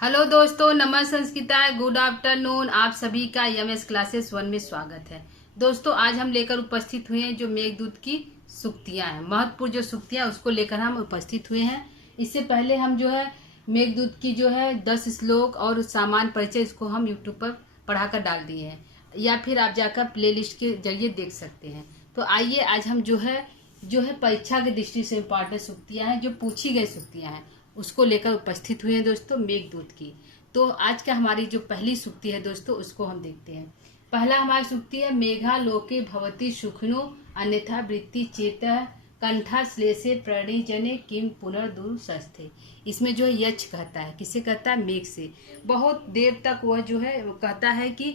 Hello दोस्तों, नमस्ते संस्कृता, good afternoon. आप सभी का एमएस क्लासेस 1 में स्वागत है। दोस्तों, आज हम लेकर उपस्थित हुए हैं जो मेघदूत की सूक्तियां हैं, महत्वपूर्ण जो सूक्तियां उसको लेकर हम उपस्थित हुए हैं। इससे पहले हम जो है मेघदूत की जो है 10 श्लोक और सामान्य परिचय इसको हम यूट्यूब पर पढ़ाकर डाल दिए हैं, या फिर आप जाकर प्लेलिस्ट के जरिए देख सकते हैं। तो आइए आज हम जो है परीक्षा की दृष्टि से इम्पोर्टेंट सूक्तियां हैं, जो पूछी गई सूक्तियां हैं, उसको लेकर उपस्थित हुए हैं दोस्तों मेघदूत की। तो आज का हमारी जो पहली सूक्ति है दोस्तों, उसको हम देखते हैं। पहला हमारी सूक्ति है, मेघा लोके भवती सुखिनो अन्यथा वृत्ति चेतः कंठा श्लेषे प्रणिजने किम पुनर्दुर्सस्थे। इसमें जो है यक्ष कहता है, किसे कहता है? मेघ से। बहुत देर तक वह जो है वो कहता है कि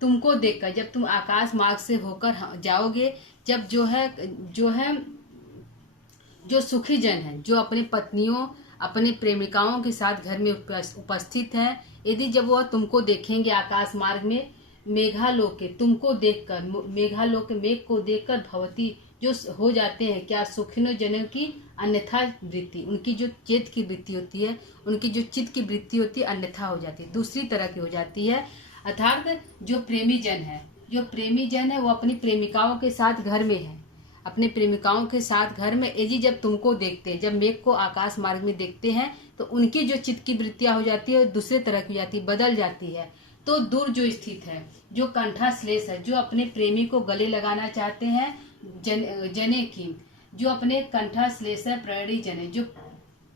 तुमको देखकर, जब तुम आकाश मार्ग से होकर जाओगे, जब जो सुखी जन है, जो अपनी पत्नियों अपने प्रेमिकाओं के साथ घर में उपस्थित हैं, यदि जब वह तुमको देखेंगे आकाश मार्ग में, मेघालोके तुमको देखकर, मेघालोके मेघ को देखकर भवती जो हो जाते हैं क्या? सुखिनो जनों की अन्यथा वृत्ति, उनकी जो चेत की वृत्ति होती है, उनकी जो चित्त की वृत्ति होती है अन्यथा हो जाती है, दूसरी तरह की हो जाती है। अर्थात जो प्रेमी जन है वो अपनी प्रेमिकाओं के साथ घर में है, अपने प्रेमिकाओं के साथ घर में, यदि जब तुमको देखते हैं, जब मेघ को आकाश मार्ग में देखते हैं, तो उनकी जो चित्त की वृत्तियां हो जाती है दूसरे तरह की हो जाती है, बदल जाती है। तो दूर जो स्थित है, जो कंठा श्लेष है, जो अपने प्रेमी को गले लगाना चाहते हैं, जने की, जो अपने कंठा श्लेष है, प्रणि जन है, जो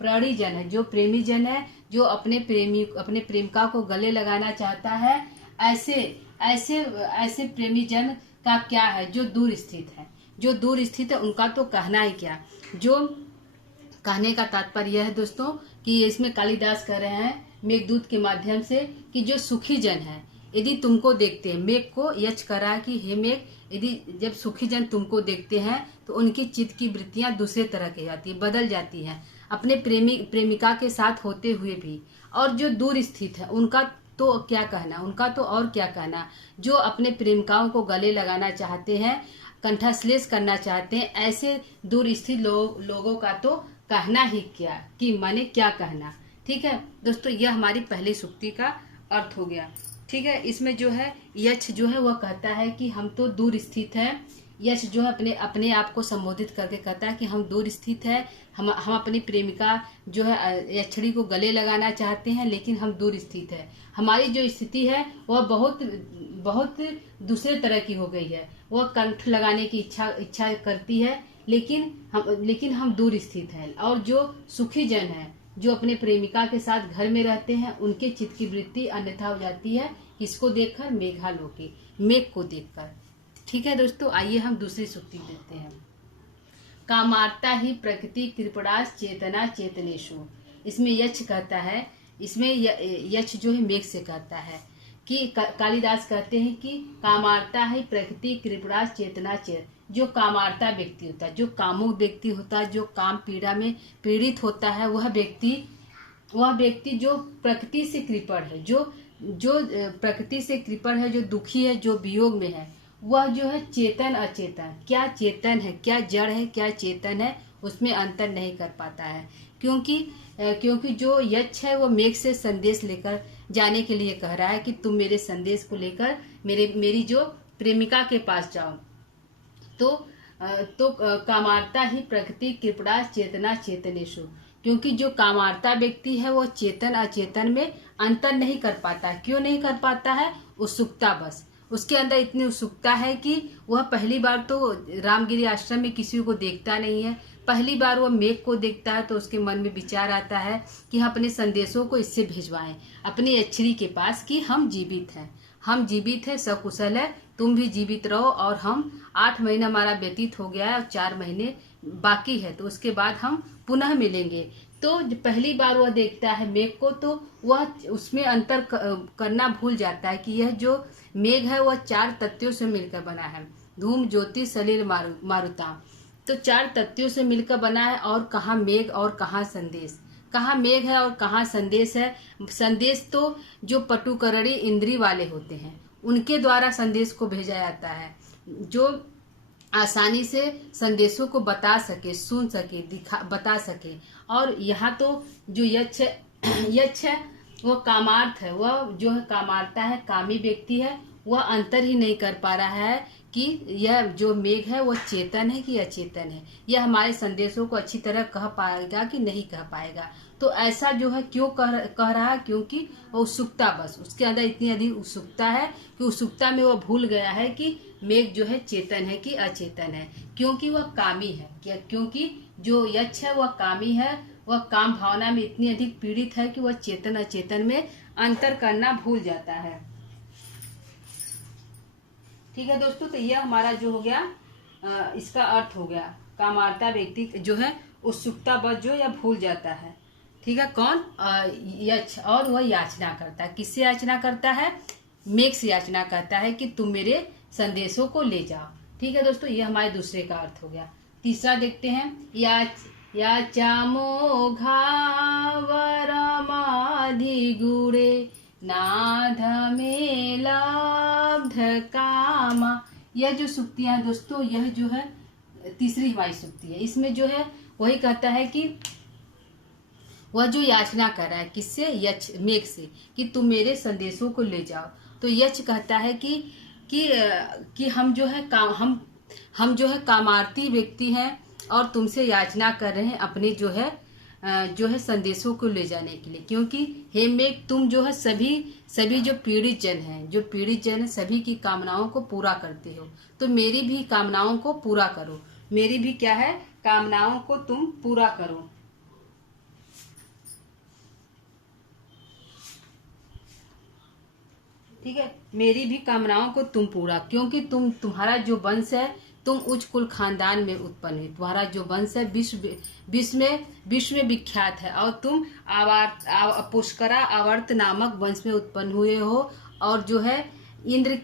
प्रणि जन है, जो प्रेमी जन है, जो अपने प्रेमिका को गले लगाना चाहता है, ऐसे प्रेमी जन का क्या है? जो दूर स्थित है, जो दूर स्थित है उनका तो कहना ही क्या। जो कहने का तात्पर्य है दोस्तों कि इसमें कालिदास कह रहे हैं मेघदूत के माध्यम से कि जो सुखी जन है, यदि तुमको देखते हैं, मेघ को यक्ष कह रहा है कि हे मेघ, यदि जब सुखी जन तुमको देखते हैं तो उनकी चित्त की वृत्तियां दूसरे तरह की जाती है, बदल जाती हैं, अपने प्रेमिका के साथ होते हुए भी। और जो दूर स्थित है उनका तो क्या कहना, उनका तो और क्या कहना। जो अपने प्रेमिकाओं को गले लगाना चाहते हैं, कंठाश्लेष करना चाहते हैं, ऐसे दूर स्थित लोगों का तो कहना ही क्या, कि माने क्या कहना। ठीक है दोस्तों, यह हमारी पहली सूक्ति का अर्थ हो गया। ठीक है, इसमें जो है यक्ष जो है वह कहता है कि हम तो दूर स्थित है। यक्ष जो है अपने आप को संबोधित करके कहता है कि हम दूर स्थित है, हम अपनी प्रेमिका जो है यक्षिणी को गले लगाना चाहते हैं, लेकिन हम दूर स्थित है। हमारी जो स्थिति है वह बहुत दूसरे तरह की हो गई है। वह कंठ लगाने की इच्छा करती है, लेकिन हम दूर स्थित हैं। और जो सुखी जन है, जो अपने प्रेमिका के साथ घर में रहते हैं, उनके चित्त की वृत्ति अन्यथा हो जाती है। किसको देखकर? मेघालोके, मेघ को देखकर। ठीक है दोस्तों, आइए हम दूसरी सूक्ति देखते हैं। कामार्ता ही प्रकृति कृपणास चेतना चेतनेशु। इसमें यक्ष कहता है, इसमें यक्ष जो है मेघ से कहता है कि कालिदास कहते हैं कि कामार्ता ही प्रकृति कृपणास चेतना चेत। जो कामार्ता व्यक्ति होता है, जो कामुक व्यक्ति होता है, जो काम पीड़ा में पीड़ित होता है, वह व्यक्ति जो प्रकृति से कृपण है, जो प्रकृति से कृपण है, जो दुखी है, जो वियोग में है, वह जो है चेतन अचेतन, क्या चेतन है, क्या जड़ है, क्या चेतन है, उसमें अंतर नहीं कर पाता है। क्योंकि जो यक्ष है वो मेघ से संदेश लेकर जाने के लिए कह रहा है कि तुम मेरे संदेश को लेकर मेरी जो प्रेमिका के पास जाओ। तो कामार्ता ही प्रकृति कृपणा चेतना चेतनेशु। क्योंकि जो कामार्ता व्यक्ति है वो चेतन अचेतन में अंतर नहीं कर पाता है। क्यों नहीं कर पाता है? उत्सुकता, बस उसके अंदर इतनी उत्सुकता है कि वह पहली बार तो रामगिरी आश्रम में किसी को देखता नहीं है। पहली बार वह मेघ को देखता है तो उसके मन में विचार आता है कि हम अपने संदेशों को इससे भिजवाएं अपनी यक्षिणी के पास कि हम जीवित हैं, सकुशल है, तुम भी जीवित रहो, और हम 8 महीना हमारा व्यतीत हो गया है और 4 महीने बाकी है, तो उसके बाद हम पुनः मिलेंगे। तो पहली बार वह देखता है मेघ को, तो वह उसमें अंतर करना भूल जाता है कि यह जो मेघ है वह 4 तत्वों से मिलकर बना है, धूम ज्योति सलिल मारुता। तो 4 तत्वों से मिलकर बना है, और कहाँ मेघ और कहाँ संदेश, कहाँ मेघ है और कहाँ संदेश है। संदेश तो जो पटुकरणी इंद्री वाले होते हैं उनके द्वारा संदेश को भेजा जाता है, जो आसानी से संदेशों को बता सके, सुन सके, बता सके। और यहाँ तो जो यक्ष है वह कामार्थ है, वह जो है कामार्ता है, कामी व्यक्ति है, वह अंतर ही नहीं कर पा रहा है कि यह जो मेघ है वह चेतन है कि अचेतन है। यह हमारे संदेशों को अच्छी तरह कह पाएगा कि नहीं कह पाएगा। तो ऐसा जो है क्यों कह रहा है, क्योंकि वो उत्सुकता, बस उसके अंदर इतनी अधिक उत्सुकता है कि उत्सुकता में वह भूल गया है कि मेघ जो है चेतन है कि अचेतन है, क्योंकि वह कामी है। क्योंकि जो यक्ष है वह कामी है, वह काम भावना में इतनी अधिक पीड़ित है कि वह चेतन अचेतन में अंतर करना भूल जाता है। ठीक है दोस्तों, तो यह हमारा जो हो गया इसका अर्थ हो गया, कामार्ता व्यक्ति जो है उत्सुकता बस जो या भूल जाता है। ठीक है, कौन? यक्ष। और वह याचना करता है, किससे याचना करता है? मेघ से याचना करता है कि तुम मेरे संदेशों को ले जाओ। ठीक है दोस्तों, ये हमारे दूसरे का अर्थ हो गया। तीसरा देखते हैं, याचा मोघा वरमाधिगुणे नाध में लब्ध कामा। यह जो सुक्तियां हैं दोस्तों, यह जो है तीसरी हमारी सुक्ति है। इसमें जो है वही कहता है कि वह जो याचना कर रहा है किससे? यक्ष, मेघ से, कि तुम मेरे संदेशों को ले जाओ। तो यक्ष कहता है कि हम जो है हम जो है कामार्थी व्यक्ति हैं और तुमसे याचना कर रहे हैं अपने जो है संदेशों को ले जाने के लिए, क्योंकि हे मेघ तुम जो है सभी जो पीड़ित जन है सभी की कामनाओं को पूरा करते हो, तो मेरी भी कामनाओं को पूरा करो। मेरी भी क्या है? कामनाओं को तुम पूरा करो। ठीक है, मेरी भी कामनाओं को तुम पूरा, क्योंकि तुम्हारा जो वंश है, तुम उच्च कुल खानदान में उत्पन्न है, तुम्हारा जो वंश है विश्व में विख्यात है, और तुम पुष्करा आवर्त नामक वंश में उत्पन्न हुए हो, और जो है इंद्र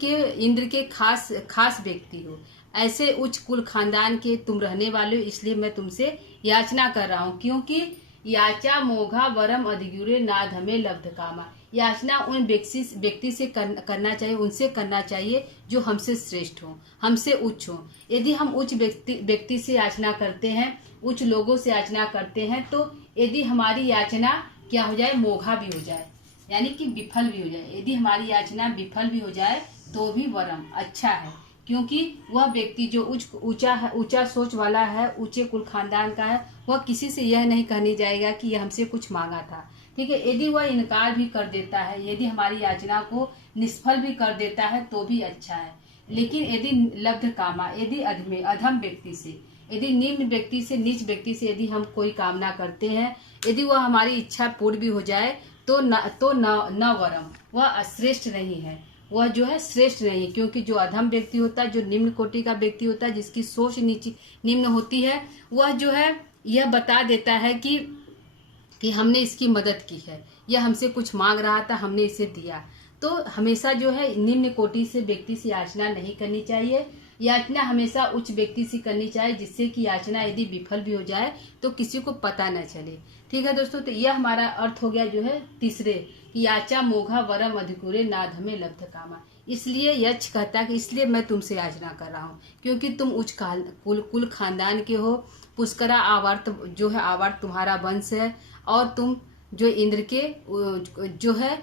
के खास व्यक्ति हो। ऐसे उच्च कुल खानदान के तुम रहने वाले हो, इसलिए मैं तुमसे याचना कर रहा हूँ। क्योंकि याचा मोघा वरम अधिगुरे नाध में लब्ध कामा। याचना उन व्यक्ति से करना चाहिए, उनसे करना चाहिए जो हमसे श्रेष्ठ हो, हमसे उच्च हो। यदि हम उच्च व्यक्ति से याचना करते हैं, उच्च लोगों से याचना करते हैं, तो यदि हमारी याचना क्या हो जाए? मोघा भी हो जाए, यानी कि विफल भी हो जाए। यदि हमारी याचना विफल भी हो जाए तो भी वरम अच्छा है, क्योंकि वह व्यक्ति जो ऊंचा सोच वाला है, ऊंचे कुल खानदान का है, वह किसी से यह नहीं कहने जाएगा कि यह हमसे कुछ मांगा था। ठीक है, यदि वह इनकार भी कर देता है, यदि हमारी याचना को निष्फल भी कर देता है तो भी अच्छा है। लेकिन यदि लब्ध कामा, यदि अधम व्यक्ति से, यदि निम्न व्यक्ति से, नीच व्यक्ति से यदि हम कोई कामना करते हैं, यदि वह हमारी इच्छा पूर्ण भी हो जाए तो न वरम, वह श्रेष्ठ नहीं है, वह जो है श्रेष्ठ नहीं है। क्योंकि जो अधम व्यक्ति होता है, जो निम्न कोटि का व्यक्ति होता है, जिसकी सोच निम्न होती है, वह जो है यह बता देता है कि हमने इसकी मदद की है, यह हमसे कुछ मांग रहा था, हमने इसे दिया। तो हमेशा जो है निम्न कोटि से व्यक्ति से याचना नहीं करनी चाहिए, याचना हमेशा उच्च व्यक्ति से करनी चाहिए, जिससे कि याचना यदि विफल भी हो जाए तो किसी को पता न चले। ठीक है दोस्तों, तो यह हमारा अर्थ हो गया जो है तीसरे, कि याचा मोघा वरम अधिकुरे नाध में लब्ध कामा। इसलिए यक्ष कहता है कि इसलिए मैं तुमसे याचना कर रहा हूँ, क्योंकि तुम उच्च कुल खानदान के हो, पुष्करा आवर्त जो है आवर्त तुम्हारा वंश है, और तुम जो इंद्र के जो है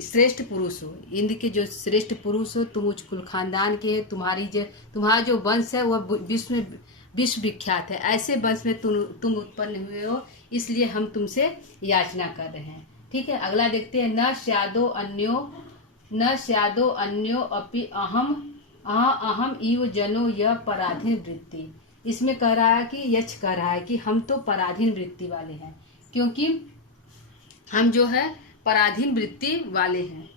श्रेष्ठ पुरुष हो, इंद्र के जो श्रेष्ठ पुरुष हो, तुम उच्च कुल खानदान के, तुम्हारा जो वंश है वह विश्व विख्यात है। ऐसे वंश में तुम उत्पन्न हुए हो, इसलिए हम तुमसे याचना कर रहे हैं। ठीक है, अगला देखते हैं, न स्यादो अन्यो अपि अहम इव जनो यह पराधीन वृत्ति। इसमें कह रहा है कि यक्ष कह रहा है कि हम तो पराधीन वृत्ति वाले हैं, क्योंकि हम जो है पराधीन वृत्ति वाले हैं।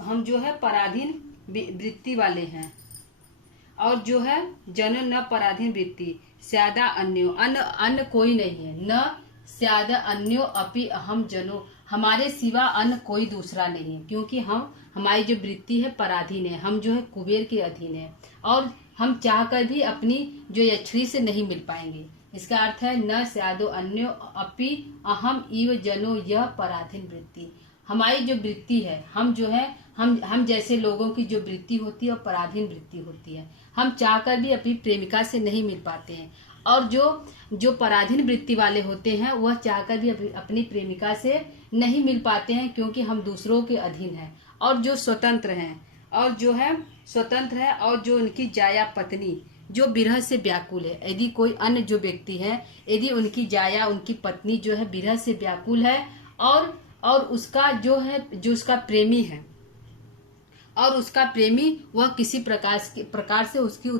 हम जो है पराधीन वृत्ति वाले हैं, और जो है जनो न पराधीन वृत्ति, स्यादा अन्यो, अन्य कोई नहीं है, न स्यादा अन्यो अपि अहम जनो, हमारे सिवा अन्य कोई दूसरा नहीं है, क्योंकि हमारी जो वृत्ति है पराधीन है, हम जो है कुबेर के अधीन है, और हम चाहकर भी अपनी जो यक्षरी से नहीं मिल पाएंगे। इसका अर्थ है न स्यादो अन्यो अपि अहम इव जनो यह पराधीन वृत्ति। हमारी जो वृत्ति है, हम जो है हम जैसे लोगों की जो वृत्ति होती है और पराधीन वृत्ति होती है। हम चाहकर भी अपनी प्रेमिका से नहीं मिल पाते हैं, और जो पराधीन वृत्ति वाले होते हैं वह चाहकर भी अपनी प्रेमिका से नहीं मिल पाते हैं, क्योंकि हम दूसरों के अधीन हैं। और जो स्वतंत्र हैं और जो उनकी जाया पत्नी जो विरह से व्याकुल है, यदि कोई अन्य जो व्यक्ति है, यदि उनकी जाया उनकी पत्नी जो है विरह से व्याकुल है, और उसका जो उसका प्रेमी है, और उसका प्रेमी वह किसी प्रकार से उसकी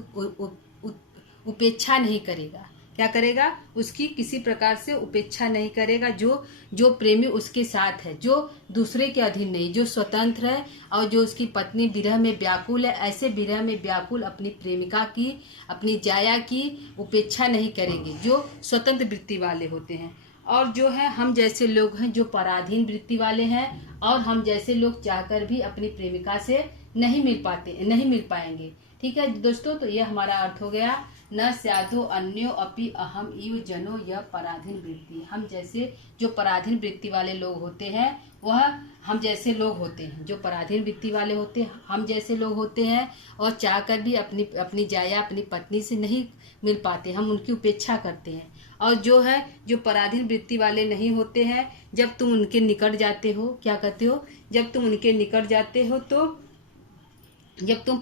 उपेक्षा नहीं करेगा। क्या करेगा? उसकी किसी प्रकार से उपेक्षा नहीं करेगा। जो प्रेमी उसके साथ है, जो दूसरे के अधीन नहीं, जो स्वतंत्र है और जो उसकी पत्नी विरह में व्याकुल है, ऐसे विरह में व्याकुल अपनी प्रेमिका की, अपनी जाया की उपेक्षा नहीं करेंगे, जो स्वतंत्र वृत्ति वाले होते हैं। और जो है हम जैसे लोग हैं जो पराधीन वृत्ति वाले हैं, और हम जैसे लोग चाहकर भी अपनी प्रेमिका से नहीं मिल पाएंगे। ठीक है दोस्तों, तो यह हमारा अर्थ हो गया। न स्यादो अन्यो अपि अहम इव जनो, यह पराधीन वृत्ति। हम जैसे जो पराधीन वृत्ति वाले लोग होते हैं वह हम जैसे लोग होते हैं, जो पराधीन वृत्ति वाले होते हैं हम जैसे लोग होते हैं, और चाहकर भी अपनी जाया अपनी पत्नी से नहीं मिल पाते, हम उनकी उपेक्षा करते हैं। और जो पराधीन वृत्ति वाले नहीं होते हैं, जब तुम उनके निकट जाते हो, क्या कहते हो? जब तुम उनके निकट जाते हो तो जब तुम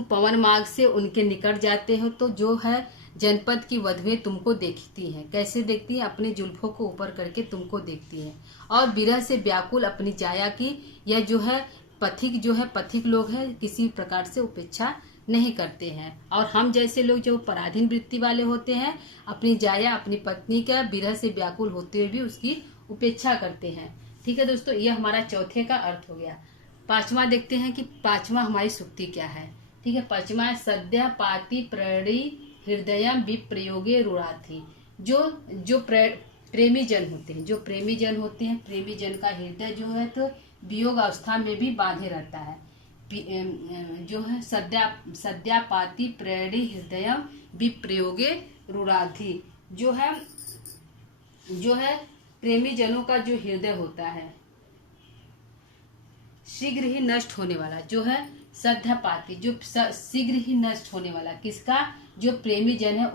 पवन मार्ग से उनके निकट जाते हो तो जो है जनपद की वधुएं तुमको देखती हैं। कैसे देखती हैं? अपने जुल्फों को ऊपर करके तुमको देखती हैं, और विरह से व्याकुल अपनी जाया की, यह जो है पथिक लोग हैं, किसी प्रकार से उपेक्षा नहीं करते हैं। और हम जैसे लोग जो पराधीन वृत्ति वाले होते हैं, अपनी जाया अपनी पत्नी का विरह से व्याकुल होते हुए भी उसकी उपेक्षा करते हैं। ठीक है दोस्तों, यह हमारा चौथे का अर्थ हो गया। पांचवा देखते हैं कि पांचवा हमारी सुक्ति क्या है। ठीक है, पांचवा सद्या पाति प्रणि हृदय विप्रयोगे रुणाथी। जो प्रेमी जन होते हैं, प्रेमी जन का हृदय जो है तो वियोग अवस्था में भी बांधे रहता है। जो है सद्या पाति प्रणि हृदय विप्रयोगे रुणाथी, जो है प्रेमी जनों का जो हृदय होता है शीघ्र ही नष्ट होने वाला, जो है सद्यपाती, जो शीघ्र ही नष्ट होने वाला, किसका? जो प्रेमी जन है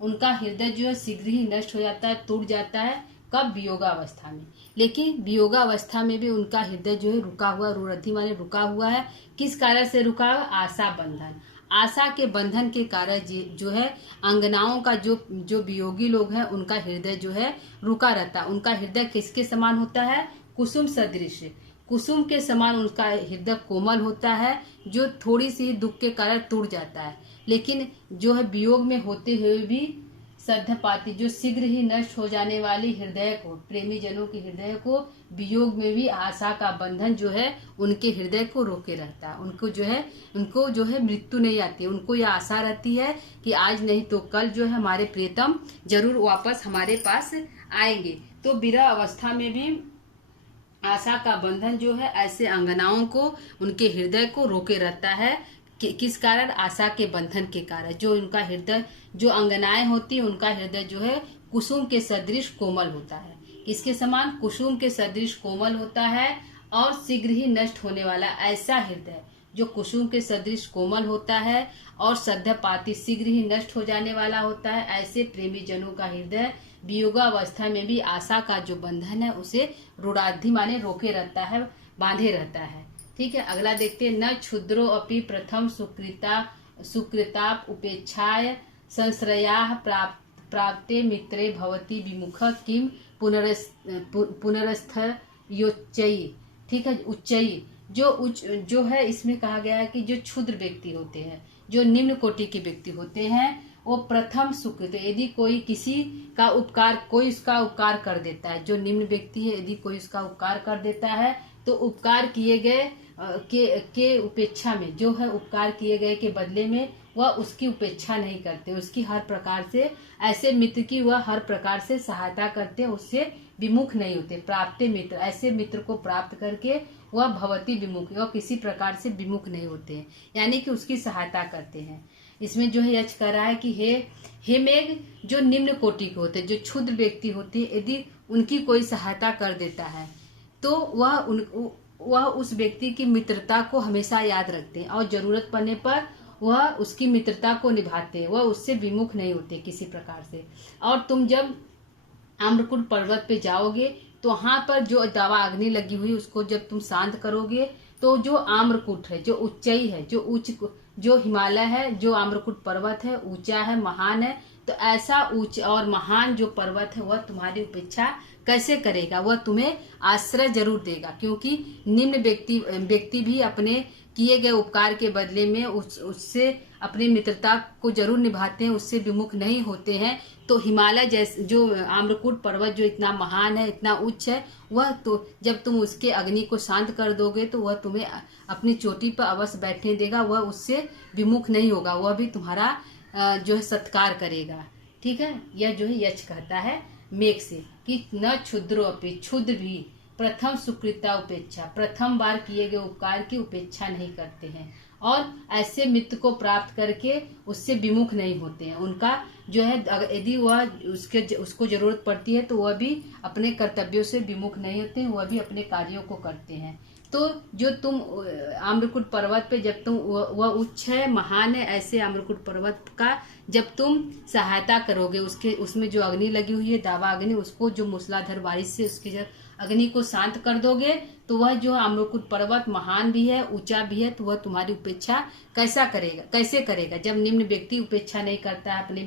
उनका हृदय जो है शीघ्र ही नष्ट हो जाता है, टूट जाता है। कब? वियोगावस्था में। लेकिन वियोगावस्था में भी उनका हृदय जो है रुका हुआ, रुरधि माने रुका हुआ है। किस कारण से रुका हुआ? आशा बंधन। आशा के बंधन के कारण जो है अंगनाओं का जो वियोगी लोग हैं उनका हृदय जो है रुका रहता है। उनका हृदय किसके समान होता है? कुसुम सदृश, कुसुम के समान उनका हृदय कोमल होता है, जो थोड़ी सी दुख के कारण टूट जाता है। लेकिन जो है वियोग में होते हुए भी सद्यपाती, जो शीघ्र ही नष्ट हो जाने वाली हृदय को, प्रेमी जनों के हृदय को वियोग में भी आशा का बंधन जो है उनके हृदय को रोके रहता है। उनको जो है मृत्यु नहीं आती है। उनको यह आशा रहती है कि आज नहीं तो कल जो है हमारे प्रियतम जरूर वापस हमारे पास आएंगे। तो विरह अवस्था में भी आशा का बंधन जो है ऐसे अंगनाओं को, उनके हृदय को रोके रहता है। किस कारण? आशा के बंधन के कारण। जो उनका हृदय, जो अंगनाएं होती है उनका हृदय जो है कुसुम के सदृश कोमल होता है। किसके समान? कुसुम के सदृश कोमल होता है, और शीघ्र ही नष्ट होने वाला ऐसा हृदय जो कुसुम के सदृश कोमल होता है और सद्यपाती शीघ्र ही नष्ट हो जाने वाला होता है, ऐसे प्रेमी जनों का हृदय वियोगावस्था में भी आशा का जो बंधन है उसे रुणाधि माने रोके रहता है, बांधे रहता है। ठीक है, अगला देखते हैं। न क्षुद्रो अपि प्रथम सुकृता उपेक्षाय संश्रया प्राप्ते मित्रे भवति विमुख किम पुनरस्थ योच्चयी। ठीक है, उच्चयी जो है इसमें कहा गया है कि जो क्षुद्र व्यक्ति होते हैं, जो निम्न कोटि के व्यक्ति होते हैं, वो प्रथम सुकृत, यदि कोई उसका उपकार कर देता है, जो निम्न व्यक्ति है यदि कोई उसका उपकार कर देता है तो उपकार किए गए के उपेक्षा में, जो है उपकार किए गए के बदले में वह उसकी उपेक्षा नहीं करते, उसकी हर प्रकार से, ऐसे मित्र की वह हर प्रकार से सहायता करते, उससे विमुख नहीं होते। प्राप्त मित्र, ऐसे मित्र को प्राप्त करके वह भवती विमुख, वह किसी प्रकार से विमुख नहीं होते हैं, यानी कि उसकी सहायता करते हैं। इसमें जो है यश कर रहा है कि हे मेघ, जो निम्न कोटि के होते, जो क्षुद्र व्यक्ति होते, यदि उनकी कोई सहायता कर देता है तो वह वह उस व्यक्ति की मित्रता को हमेशा याद रखते हैं और जरूरत पड़ने पर वह उसकी मित्रता को निभाते हैं, वह उससे विमुख नहीं होते किसी प्रकार से। और तुम जब आम्रकूट पर्वत पे जाओगे तो वहां पर जो दावा अग्नि लगी हुई उसको जब तुम शांत करोगे तो जो आम्रकूट है, जो ऊंचाई है, जो हिमालय है, जो आम्रकूट पर्वत है ऊंचा है, महान है, तो ऐसा ऊंचा और महान जो पर्वत है वह तुम्हारी उपेक्षा कैसे करेगा? वह तुम्हें आश्रय जरूर देगा, क्योंकि निम्न व्यक्ति भी अपने किए गए उपकार के बदले में उससे अपनी मित्रता को जरूर निभाते हैं, उससे विमुख नहीं होते हैं। तो हिमालय जैसे जो आम्रकूट पर्वत जो इतना महान है, इतना उच्च है, वह तो जब तुम उसके अग्नि को शांत कर दोगे तो वह तुम्हें अपनी चोटी पर अवश्य बैठने देगा, वह उससे विमुख नहीं होगा, वह भी तुम्हारा जो है सत्कार करेगा। ठीक है, यह जो है यक्ष कहता है मेघ से कि न क्षुद्रो अपि, क्षुद्र भी प्रथम सुकृता उपेक्षा, प्रथम बार किए गए उपकार की उपेक्षा नहीं करते हैं और ऐसे मित्र को प्राप्त करके उससे विमुख नहीं होते हैं। उनका जो है यदि वह उसको जरूरत पड़ती है तो वह भी अपने कर्तव्यों से विमुख नहीं होते हैं, वह भी अपने कार्यों को करते हैं। तो जो तुम आम्रकूट पर्वत पे जब तुम वह उच्च है, महान है, ऐसे आम्रकूट पर्वत का जब तुम सहायता करोगे, उसमें जो अग्नि लगी हुई है दावा अग्नि, उसको जो मूसलाधार बारिश से उसकी जब अग्नि को शांत कर दोगे तो वह जो आम्रकूट पर्वत महान भी है, ऊंचा भी है, तो वह तुम्हारी उपेक्षा कैसे करेगा? जब निम्न व्यक्ति उपेक्षा नहीं करता है अपने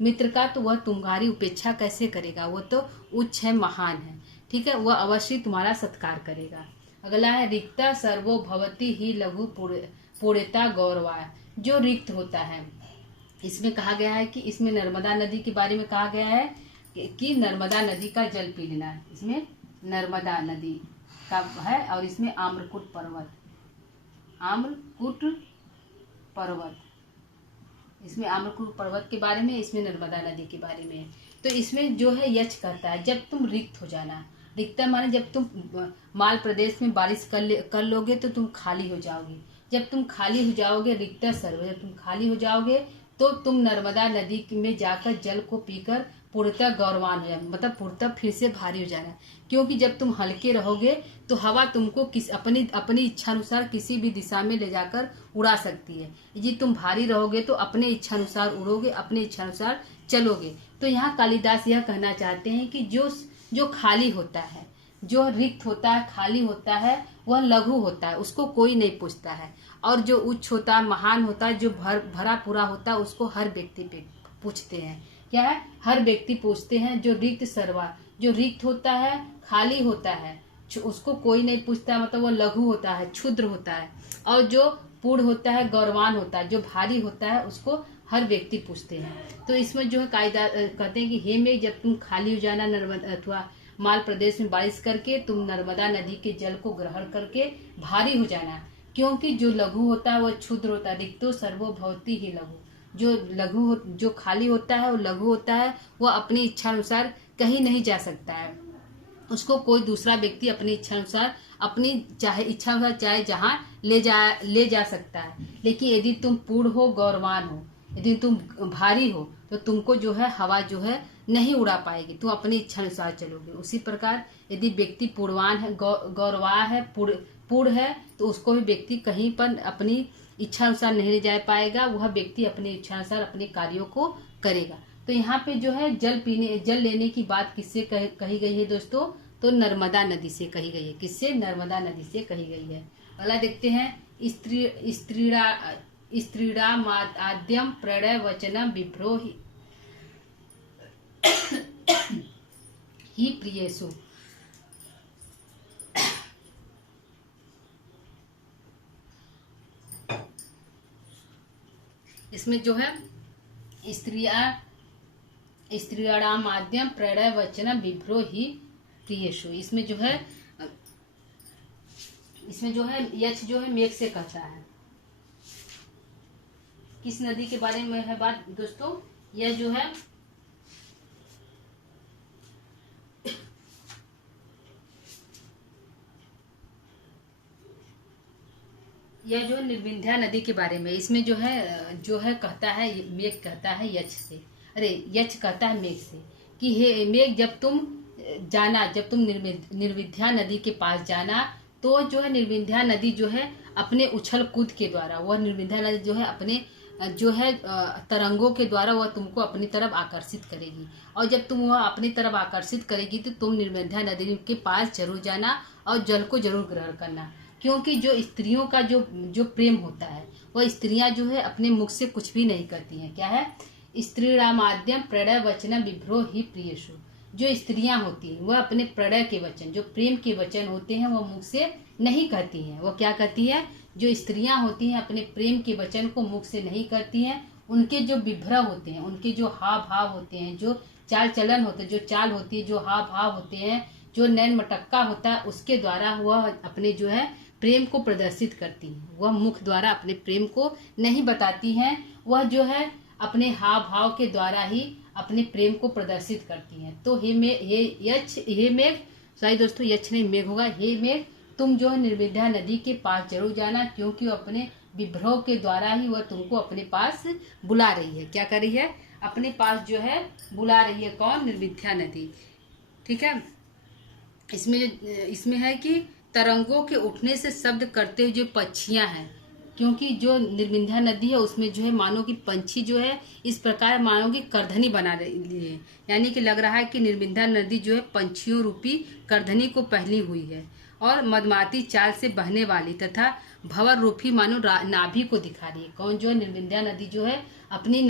मित्र का तो वह तुम्हारी उपेक्षा कैसे करेगा? वह तो उच्च है, महान है। ठीक है, वह अवश्य तुम्हारा सत्कार करेगा। अगला है रिक्ता सर्वो भवती ही लघु पूर्णता गौरवा, जो रिक्त होता है। इसमें कहा गया है कि इसमें नर्मदा नदी के बारे में कहा गया है कि नर्मदा नदी का जल पी लेना है। इसमें नर्मदा नदी का है और इसमें आम्रकूट पर्वत, इसमें आम्रकूट पर्वत के बारे में, इसमें नर्मदा नदी के बारे में। तो इसमें जो है यक्ष कहता है जब तुम रिक्त हो जाना, रिक्ता माने जब तुम माल प्रदेश में बारिश कर लोगे तो तुम खाली हो जाओगे। जब तुम खाली हो जाओगे, रिक्ता सर्व, जब तुम खाली हो जाओगे तो तुम नर्मदा नदी में जाकर जल को पीकर पूर्णतः गौरवान हो जाना, मतलब पूर्णतः फिर से भारी हो जाना। क्योंकि जब तुम हल्के रहोगे तो हवा तुमको अपनी इच्छानुसार किसी भी दिशा में ले जाकर उड़ा सकती है। यदि तुम भारी रहोगे तो अपने इच्छानुसार उड़ोगे, अपने इच्छानुसार चलोगे। तो यहाँ कालिदास यह कहना चाहते हैं कि जो खाली होता है, जो रिक्त होता है, खाली होता है, वह लघु होता है, उसको कोई नहीं पूछता है। और जो उच्च होता है, महान होता है, जो भरा पूरा होता है, उसको हर व्यक्ति पे पूछते हैं। क्या है? हर व्यक्ति पूछते हैं। जो रिक्त सर्वा, जो रिक्त होता है, खाली होता है, उसको कोई नहीं पूछता, मतलब वो लघु होता है, क्षुद्र होता है। और जो पूर्ण होता है, गौरवान होता है, जो भारी होता है, उसको हर व्यक्ति पूछते हैं। तो इसमें जो है कायदा कहते हैं कि हे मेघ, जब तुम खाली हो जाना नर्मदा अथवा माल प्रदेश में बारिश करके, तुम नर्मदा नदी के जल को ग्रहण करके भारी हो जाना। क्योंकि जो लघु होता है वह क्षुद्र होता है, रिक्तो सर्वो भवती ही लघु। जो खाली होता है वो लघु होता है, वह अपनी इच्छा अनुसार कहीं नहीं जा सकता है, उसको कोई दूसरा व्यक्ति अपनी इच्छा अनुसार चाहे जहाँ ले जा सकता है। लेकिन यदि तुम पूर्ण हो, गौरवान हो, यदि तुम भारी हो तो तुमको जो है हवा जो है नहीं उड़ा पाएगी, तुम अपनी इच्छा अनुसार चलोगे। उसी प्रकार यदि व्यक्ति पूर्णवान है, गौरवा है, पूर्ण है, तो उसको भी व्यक्ति कहीं पर अपनी इच्छा अनुसार नहीं ले जा पाएगा, वह व्यक्ति अपनी इच्छा अनुसार अपने कार्यों को करेगा। तो यहाँ पे जो है जल लेने की बात किससे कही गई है दोस्तों? तो नर्मदा नदी से कही गई है। किससे? नर्मदा नदी से कही गई है। अगला देखते हैं स्त्रीड़ा आद्यम प्रणय वचनम विभ्रो ही प्रियसु। इसमें जो है स्त्रियाणाम माध्यम प्रणय वचन विभ्रो ही प्रियसु। इसमें जो है यक्ष जो है मेघ से कहता है। किस नदी के बारे में है बात दोस्तों? यह जो है निर्विंध्या नदी के बारे में। इसमें जो है कहता है मेघ कहता है यक्ष से, यक्ष कहता है मेघ से कि हे मेघ, जब तुम निर्विंध्या नदी के पास जाना तो जो है निर्विंध्या नदी जो है अपने उछल कूद के द्वारा, वह निर्विंध्या नदी जो है अपने जो है तरंगों के द्वारा वह तुमको अपनी तरफ आकर्षित करेगी। और जब तुम वह अपनी तरफ आकर्षित करेगी तो तुम निर्विंध्या नदी के पास जरूर जाना और जल को जरूर ग्रहण करना। क्योंकि जो स्त्रियों का जो प्रेम होता है, वह स्त्रियां जो है अपने मुख से कुछ भी नहीं करती हैं। क्या है? स्त्रीणामाद्यम प्रणय वचन विभ्रो ही प्रियसु। जो स्त्रियां होती हैं वह अपने प्रणय के वचन, जो प्रेम के वचन होते हैं, वह मुख से नहीं कहती हैं। वह क्या कहती है? जो स्त्रियां होती हैं अपने प्रेम के वचन को मुख से नहीं करती हैं। उनके जो विभ्र होते हैं, उनके जो हाव भाव होते हैं, जो चाल चलन होते हैं, जो चाल होती है, जो हाव भाव होते हैं, जो नैन मटक्का होता है, उसके द्वारा वह अपने जो है प्रेम को प्रदर्शित करती हैं। वह मुख द्वारा अपने प्रेम को नहीं बताती हैं, वह जो है अपने हाव भाव के द्वारा ही अपने प्रेम को प्रदर्शित करती हैं। तो हे मेघ, सॉरी दोस्तों, यक्ष नहीं मेघ होगा। हे मेघ, तुम जो है निर्विंध्या नदी के पास जरूर जाना, क्योंकि अपने विभ्रव के द्वारा ही वह तुमको अपने पास बुला रही है। क्या कर रही है? अपने पास जो है बुला रही है। कौन? निर्विंध्या नदी। ठीक है। इसमें है कि तरंगों के उठने से शब्द करते हुए जो पक्षियां हैं, क्योंकि जो निर्विंध्या नदी है उसमें जो है मानो कि पंछी जो है इस प्रकार मानो कि करधनी बना रही है। यानी कि लग रहा है कि निर्विंध्या नदी जो है पंछियों रूपी करधनी को पहनी हुई है और मदमाती चाल से बहने वाली तथा भंवर रूपी मानो नाभि को दिखा रही है। कौन? जो है निर्विंध्या नदी जो है अपनी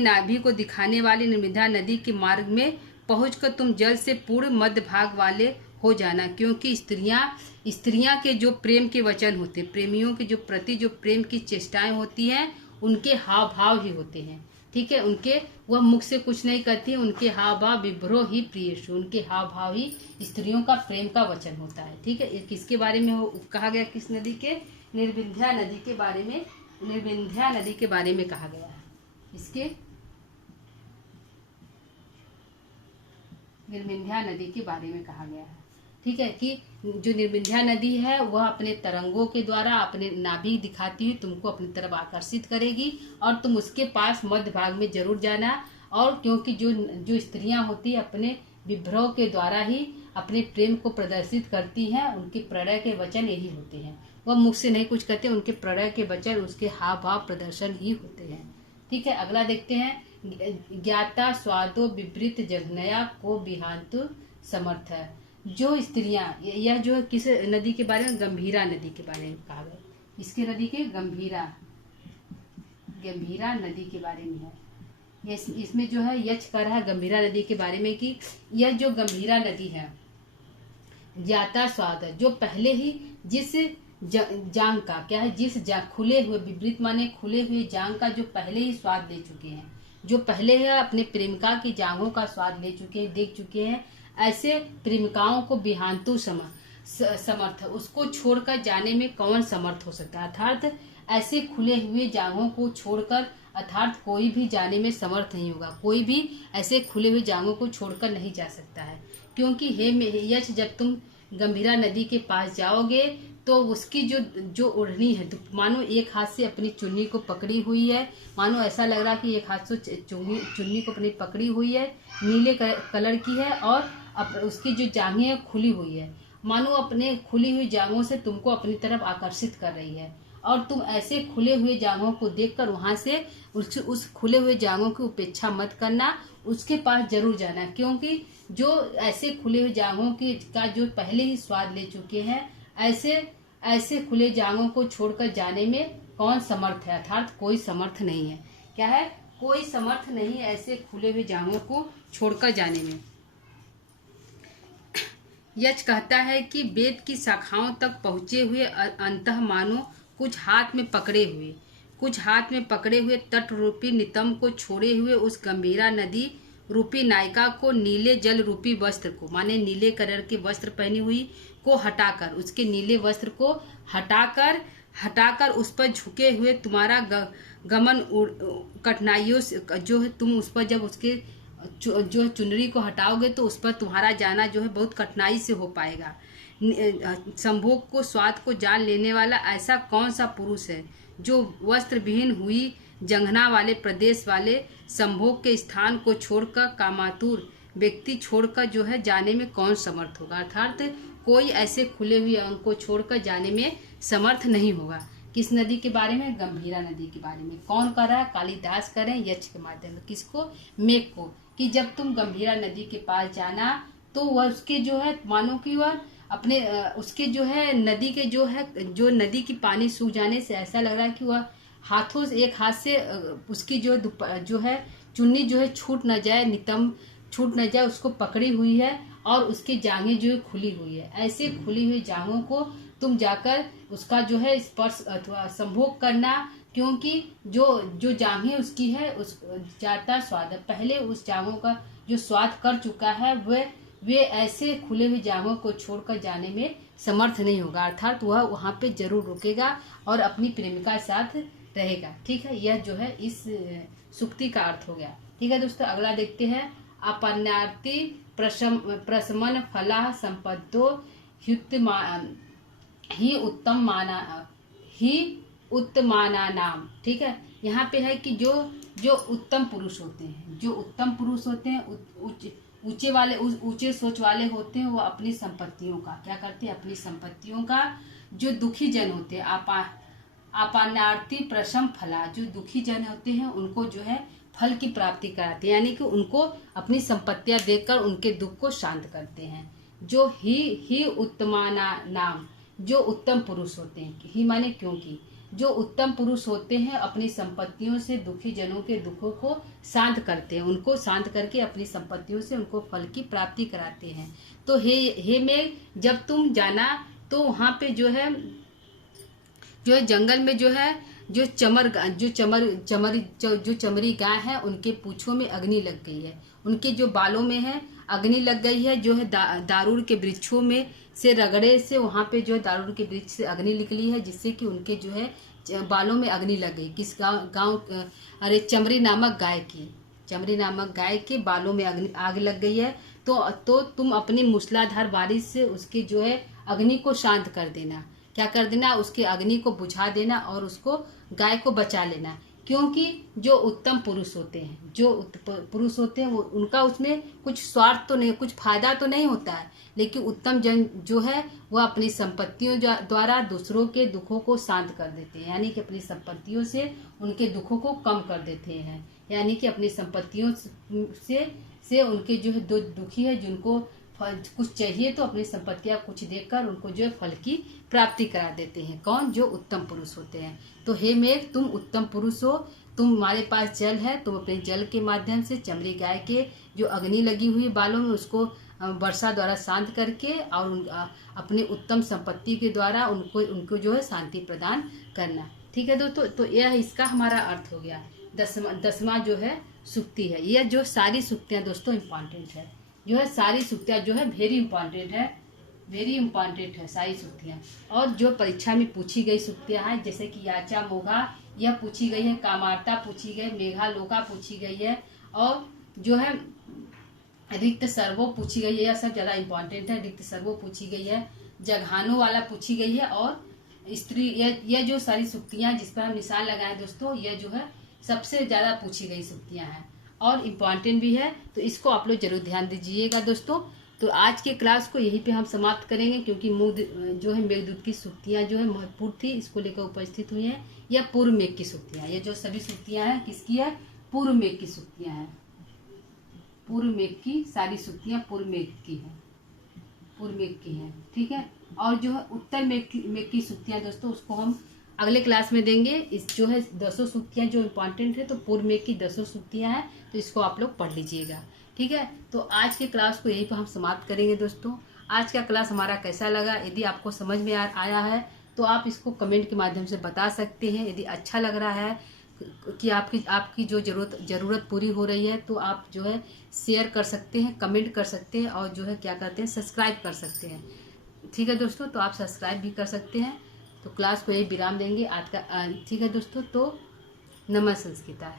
नाभि को दिखाने वाली निर्विंध्या नदी के मार्ग में पहुंचकर तुम जल से पूर्ण मध्य भाग वाले हो जाना। क्योंकि स्त्रियां के जो प्रेम के वचन होते हैं, प्रेमियों के जो प्रति जो प्रेम की चेष्टाएं होती हैं, उनके हाव भाव ही होते हैं। ठीक है। उनके वह मुख से कुछ नहीं करती है, उनके हाव भाव विभ्रो ही प्रियसु, उनके हाव भाव ही स्त्रियों का प्रेम का वचन होता है। ठीक है। किसके बारे में कहा गया? किस नदी के? निर्विंध्या नदी के बारे में, निर्विंध्या नदी के बारे में कहा गया है। इसके निर्विंध्या नदी के बारे में कहा गया है। ठीक है। कि जो निर्विंध्या नदी है वह अपने तरंगों के द्वारा अपने नाभि दिखाती हुई तुमको अपनी तरफ आकर्षित करेगी और तुम उसके पास मध्य भाग में जरूर जाना। और क्योंकि जो स्त्रियां होती है अपने विभ्रव के द्वारा ही अपने प्रेम को प्रदर्शित करती हैं, उनके प्रणय के वचन यही होते हैं। वह मुख से नहीं कुछ कहते, उनके प्रणय के वचन उसके हाव भाव प्रदर्शन ही होते हैं। ठीक है। अगला देखते हैं। ज्ञाता स्वादो विपरीत जघनया को विहांतु समर्थ। जो स्त्रियां, यह जो किस नदी के बारे में? गंभीरा नदी के बारे में कहा गया। इसके नदी के गंभीरा नदी के बारे में है। इसमें जो है यक्ष कह रहा है गंभीरा नदी के बारे में कि यह जो गंभीरा नदी है, ज्ञाता स्वाद, जो पहले ही जिस जांग का क्या है, खुले हुए, विपरीत माने खुले हुए जांग का जो पहले ही स्वाद ले चुके हैं, जो पहले है अपने प्रेमिका की जांघों का स्वाद ले चुके हैं, देख चुके हैं, ऐसे प्रेमिकाओं को विहांतु समर्थ, उसको छोड़कर जाने में कौन समर्थ हो सकता है? अर्थात ऐसे खुले हुए जांघों को छोड़कर, अर्थात कोई भी जाने में समर्थ नहीं होगा। कोई भी ऐसे खुले हुए जांघों को छोड़कर नहीं जा सकता है। क्योंकि हे यक्ष, जब तुम गंभीरा नदी के पास जाओगे तो उसकी जो ओढ़नी है, तो मानो एक हाथ से अपनी चुन्नी को पकड़ी हुई है, मानो ऐसा लग रहा कि एक हाथ से चुन्नी को अपनी पकड़ी हुई है, नीले कलर की है और उसकी जो जांघें हैं खुली हुई है, मानो अपने खुली हुई जांघों से तुमको अपनी तरफ आकर्षित कर रही है। और तुम ऐसे खुले हुए जांघों को देखकर वहां से उस खुले हुए जांघों की उपेक्षा मत करना, उसके पास जरूर जाना। क्योंकि जो ऐसे खुले हुए जांघों का जो पहले ही स्वाद ले चुके हैं, ऐसे खुले जांघों को छोड़कर जाने में कौन समर्थ है? अर्थात कोई समर्थ नहीं है। क्या है? कोई समर्थ नहीं है ऐसे खुले हुए जांघों को छोड़कर जाने में। यक्ष कहता है कि वेद की शाखाओं तक पहुंचे हुए अंतः मानो कुछ हाथ में पकड़े हुए तट रूपी नितंब को छोड़े हुए उस गंभीरा नदी रूपी नायिका को नीले जल रूपी वस्त्र को, माने नीले कलर के वस्त्र पहनी हुई को हटाकर, उसके नीले वस्त्र को हटाकर उस पर झुके हुए तुम्हारा गमन कठिनाइयों से, जो है तुम उस पर जब उसके जो चुनरी को हटाओगे तो उस पर तुम्हारा जाना जो है बहुत कठिनाई से हो पाएगा। संभोग को, स्वाद को जान लेने वाला ऐसा कौन सा पुरुष है जो वस्त्र विहीन हुई जंघना वाले प्रदेश वाले संभोग के स्थान को छोड़कर, कामातुर व्यक्ति छोड़कर जो है जाने में कौन समर्थ होगा? अर्थात कोई ऐसे खुले हुए अंग को छोड़कर जाने में समर्थ नहीं होगा। किस नदी के बारे में? गंभीरा नदी के बारे में। कौन कर रहा है? कालिदास कर रहे हैं यक्ष के माध्यम से। किसको? मेघ को। कि जब तुम गंभीरा नदी के पास जाना तो वह उसके जो है मानो कि वह अपने उसके जो है नदी के जो नदी की पानी सूख जाने से ऐसा लग रहा है कि वह हाथों से, एक हाथ से उसकी जो है चुन्नी जो है छूट न जाए, नितंब छूट न जाए, उसको पकड़ी हुई है और उसकी जांघें जो है खुली हुई है। ऐसे खुली हुई जांघों को तुम जाकर उसका जो है स्पर्श अथवा संभोग करना, क्योंकि जो जांघें उसकी है उस जाता स्वाद है। पहले उस जांघों का जो स्वाद कर चुका है वे ऐसे खुले हुए जांघों को छोड़कर जाने में समर्थ नहीं होगा, अर्थात वह वहां पे जरूर रुकेगा और अपनी प्रेमिका के साथ रहेगा। ठीक है, यह जो है इस सुक्ति का अर्थ हो गया। ठीक है दोस्तों, अगला देखते हैं। अपन्यार्ति प्रशमन फला संपदो ही उत्तमाना नाम। ठीक है, यहाँ पे है कि जो उत्तम पुरुष होते हैं, जो उत्तम पुरुष होते हैं, ऊंचे सोच वाले होते हैं, वो अपनी संपत्तियों का क्या करते हैं? अपनी संपत्तियों का। जो दुखी जन होते हैं, आपानार्थी प्रशम फला, जो दुखी जन होते हैं उनको जो है फल की प्राप्ति कराते हैं, यानी कि उनको अपनी संपत्तियां देकर उनके दुख को शांत करते हैं। जो ही उत्तमाना नाम, जो उत्तम पुरुष होते हैं, ही माने क्योंकि जो उत्तम पुरुष होते हैं अपनी संपत्तियों से दुखी जनों के दुखों को शांत करते हैं, उनको शांत करके अपनी संपत्तियों से उनको फल की प्राप्ति कराते हैं। तो हे में जब तुम जाना तो वहां पे जो है जंगल में जो है जो चमरी गाय है उनके पूंछों में अग्नि लग गई है, उनके जो बालों में है अग्नि लग गई है। जो है दारूर के वृक्षों में से रगड़े से वहां पे जो है दारूर के वृक्ष से अग्नि निकली है, जिससे कि उनके जो है बालों में अग्नि लग गई। किस गांव अरे चमरी नामक गाय के बालों में आग लग गई है। तो तुम अपनी मूसलाधार बारिश से उसके जो है अग्नि को शांत कर देना। क्या कर देना? उसके अग्नि को बुझा देना और उसको गाय को बचा लेना। क्योंकि जो उत्तम पुरुष होते हैं, वो उनका उसमें कुछ स्वार्थ तो नहीं, कुछ फायदा तो नहीं होता है, लेकिन उत्तम जन जो है वह अपनी संपत्तियों द्वारा दूसरों के दुखों को शांत कर देते हैं, यानी कि अपनी संपत्तियों से उनके दुखों को कम कर देते हैं। यानी कि अपनी संपत्तियों से उनके जो है दुखी है, जिनको कुछ चाहिए तो अपनी संपत्तियां कुछ देकर उनको जो है फल की प्राप्ति करा देते हैं। कौन? जो उत्तम पुरुष होते हैं। तो हे मेघ, तुम उत्तम पुरुष हो, तुम्हारे पास जल है, तुम अपने जल के माध्यम से चमड़ी गाय के जो अग्नि लगी हुई बालों में उसको वर्षा द्वारा शांत करके और अपनी उत्तम संपत्ति के द्वारा उनको जो है शांति प्रदान करना। ठीक है दोस्तों, तो यह इसका हमारा अर्थ हो गया। 10वां जो है सुक्ति है। यह जो सारी सुक्तियां दोस्तों इम्पॉर्टेंट है, जो है सारी सुक्तियां जो है वेरी इंपॉर्टेंट है सारी सुक्तियां। और जो परीक्षा में पूछी गई सुक्तियां हैं, जैसे कि याचा मोघा यह पूछी गई है, कामार्ता पूछी गई, मेघा लोका पूछी गई है, और जो है रिक्त सर्वो पूछी गई है। यह सब ज्यादा इंपॉर्टेंट है। रिक्त सर्वो पूछी गई है, जघानो वाला पूछी गई है, और स्त्री, यह जो सारी सुक्तियां जिस पर हम निशान लगाए दोस्तों, यह जो है सबसे ज्यादा पूछी गई सुक्तियां हैं और इम्पॉर्टेंट भी है। तो इसको आप लोग जरूर ध्यान दीजिएगा दोस्तों। तो आज के क्लास को यहीं पे हम समाप्त करेंगे, क्योंकि जो है मेघदूत की सुक्तियां जो है महत्वपूर्ण थी, इसको लेकर उपस्थित हुई हैं। यह पूर्व मेघ की सुक्तियां, ये जो सभी सुक्तियां हैं किसकी है? पूर्व मेघ की सुक्तियां हैं। पूर्व मेघ की सारी सुक्तियां पूर्व मेघ की हैं। ठीक है, और जो है उत्तर मेघ की सुक्तियां दोस्तों, उसको हम अगले क्लास में देंगे। इस जो है 10 सुक्तियां जो इम्पोर्टेंट है, तो पूर्व मेघ की 10 सुक्तियां हैं, तो इसको आप लोग पढ़ लीजिएगा। ठीक है, तो आज के क्लास को यहीं पर हम समाप्त करेंगे दोस्तों। आज का क्लास हमारा कैसा लगा? यदि आपको समझ में आया है तो आप इसको कमेंट के माध्यम से बता सकते हैं। यदि अच्छा लग रहा है कि आपकी जो जरूरत पूरी हो रही है, तो आप जो है शेयर कर सकते हैं, कमेंट कर सकते हैं, और जो है क्या करते हैं, सब्सक्राइब कर सकते हैं। ठीक है दोस्तों, तो आप सब्सक्राइब भी कर सकते हैं। तो क्लास को यही विराम देंगे आज का। ठीक है दोस्तों, तो नमः संस्कृता।